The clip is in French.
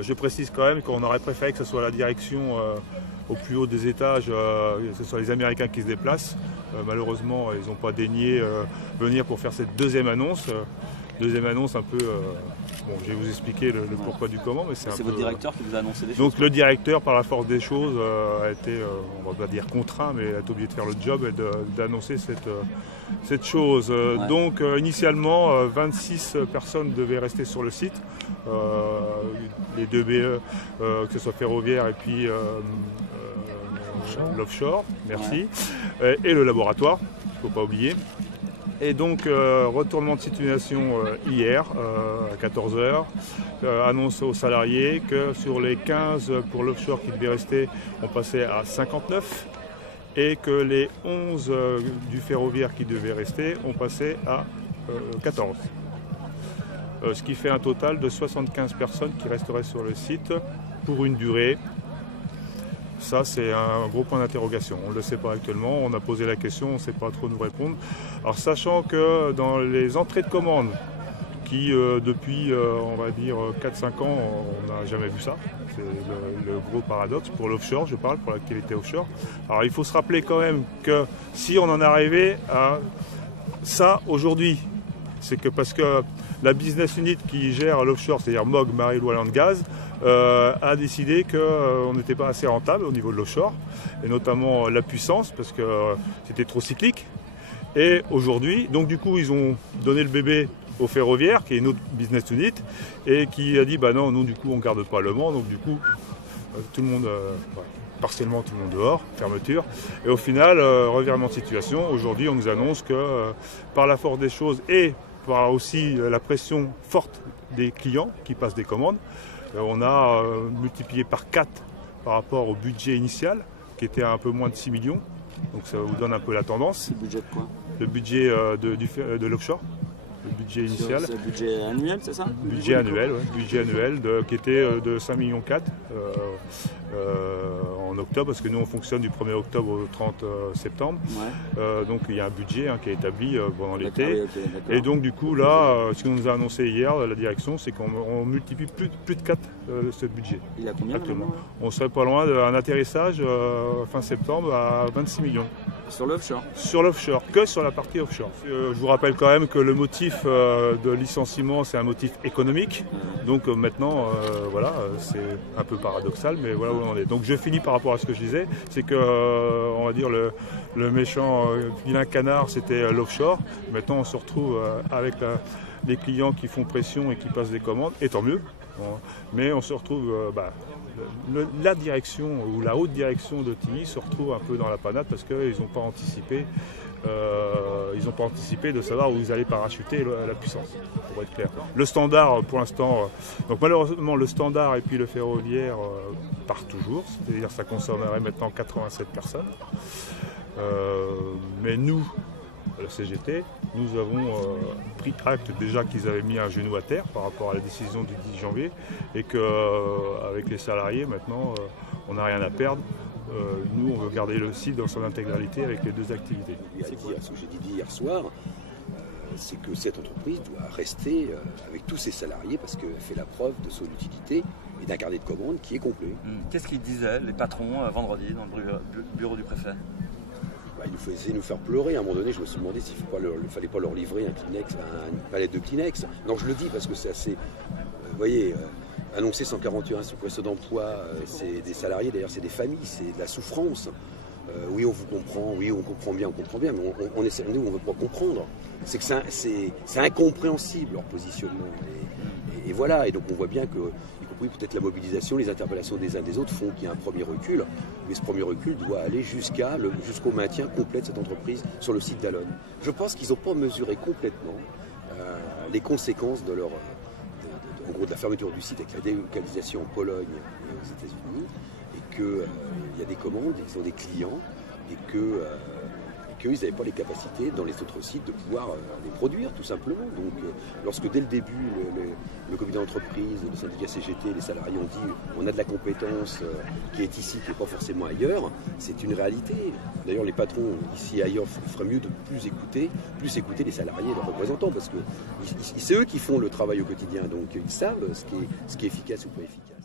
Je précise quand même qu'on aurait préféré que ce soit la direction au plus haut des étages, que ce soit les Américains qui se déplacent. Malheureusement, ils n'ont pas daigné venir pour faire cette deuxième annonce. Deuxième annonce un peu, bon, je vais vous expliquer le pourquoi du comment, mais c'est votre directeur qui vous a annoncé des choses. Donc le directeur, par la force des choses, a été, on va pas dire contraint, mais a été obligé de faire le job et d'annoncer cette chose. Ouais. Donc initialement, 26 personnes devaient rester sur le site, les deux BE, que ce soit ferroviaire et puis l'offshore, merci, ouais. Et le laboratoire, il ne faut pas oublier. Et donc, retournement de situation hier, à 14 h, annonce aux salariés que sur les 15 pour l'offshore qui devaient rester, on passait à 59 et que les 11 du ferroviaire qui devaient rester, on passait à 14. Ce qui fait un total de 75 personnes qui resteraient sur le site pour une durée. Ça, c'est un gros point d'interrogation. On ne le sait pas actuellement, on a posé la question, on ne sait pas trop nous répondre. Alors, sachant que dans les entrées de commandes, qui depuis, on va dire, 4-5 ans, on n'a jamais vu ça. C'est le gros paradoxe pour l'offshore, je parle, pour l'activité offshore. Alors, il faut se rappeler quand même que si on en arrivait à ça aujourd'hui, c'est que parce que la business unit qui gère l'offshore, c'est-à-dire MOG, Marine Oil and Gas, a décidé qu'on n'était pas assez rentable au niveau de l'offshore, et notamment la puissance, parce que c'était trop cyclique. Et aujourd'hui, donc du coup, ils ont donné le bébé au ferroviaire, qui est une autre business unit, et qui a dit, bah non, nous du coup, on ne garde pas le Mans, donc du coup, tout le monde... partiellement tout le monde dehors, fermeture. Et au final, revirement de situation, aujourd'hui on nous annonce que par la force des choses et par aussi la pression forte des clients qui passent des commandes, on a multiplié par 4 par rapport au budget initial, qui était à un peu moins de 6 millions. Donc ça vous donne un peu la tendance. Le budget de quoi? Le budget de l'offshore. Le budget initial. C'est le budget annuel, c'est ça? Budget annuel, ouais. Budget annuel qui était de 5,4 millions en octobre, parce que nous on fonctionne du 1er octobre au 30 septembre. Ouais. Donc il y a un budget qui est établi pendant l'été. Okay, et donc du coup là, ce qu'on nous a annoncé hier, la direction, c'est qu'on multiplie plus de 4 ce budget. Il a combien actuellement? On serait pas loin d'un atterrissage fin septembre à 26 millions. Sur l'offshore? Sur l'offshore, que sur la partie offshore. Je vous rappelle quand même que le motif de licenciement, c'est un motif économique. Donc maintenant, voilà, c'est un peu paradoxal, mais voilà où on en est. Donc je finis par rapport à ce que je disais, c'est que, on va dire, le méchant vilain canard, c'était l'offshore. Maintenant, on se retrouve avec les clients qui font pression et qui passent des commandes, et tant mieux. Mais on se retrouve... la direction ou la haute direction de TI se retrouve un peu dans la panade parce qu'ils n'ont pas anticipé de savoir où ils allaient parachuter la puissance, pour être clair. Le standard, pour l'instant, donc malheureusement le standard et puis le ferroviaire partent toujours, c'est-à-dire ça concernerait maintenant 87 personnes. Mais nous, la CGT, nous avons pris acte déjà qu'ils avaient mis un genou à terre par rapport à la décision du 10 janvier et qu'avec les salariés maintenant on n'a rien à perdre. Nous on veut garder le site dans son intégralité avec les deux activités. Ce que j'ai dit hier soir, c'est que cette entreprise doit rester avec tous ses salariés parce qu'elle fait la preuve de son utilité et d'un carnet de commandes qui est complet. Qu'est-ce qu'ils disaient les patrons vendredi dans le bureau du préfet? Il nous faisait nous faire pleurer. À un moment donné, je me suis demandé s'il ne fallait pas leur livrer un Kleenex, une palette de Kleenex. Non, je le dis parce que c'est assez... vous voyez, annoncer 141 suppressions d'emploi, c'est des salariés, d'ailleurs c'est des familles, c'est de la souffrance. Oui, on vous comprend, oui, on comprend bien, mais on essaie, nous, on ne veut pas comprendre. C'est que c'est incompréhensible leur positionnement. Et voilà, et donc on voit bien que... Oui, peut-être la mobilisation, les interpellations des uns des autres font qu'il y a un premier recul, mais ce premier recul doit aller jusqu'au maintien complet de cette entreprise sur le site d'Alonne. Je pense qu'ils n'ont pas mesuré complètement les conséquences de en gros, de la fermeture du site avec la délocalisation en Pologne et aux États-Unis, et qu'il y a des commandes, ils ont des clients, et qu'ils n'avaient pas les capacités dans les autres sites de pouvoir les produire tout simplement. Donc lorsque dès le début le comité d'entreprise, le syndicat CGT, les salariés ont dit on a de la compétence qui est ici, qui n'est pas forcément ailleurs, c'est une réalité. D'ailleurs les patrons ici et ailleurs feraient mieux de plus écouter les salariés et leurs représentants parce que c'est eux qui font le travail au quotidien, donc ils savent ce qui est efficace ou pas efficace.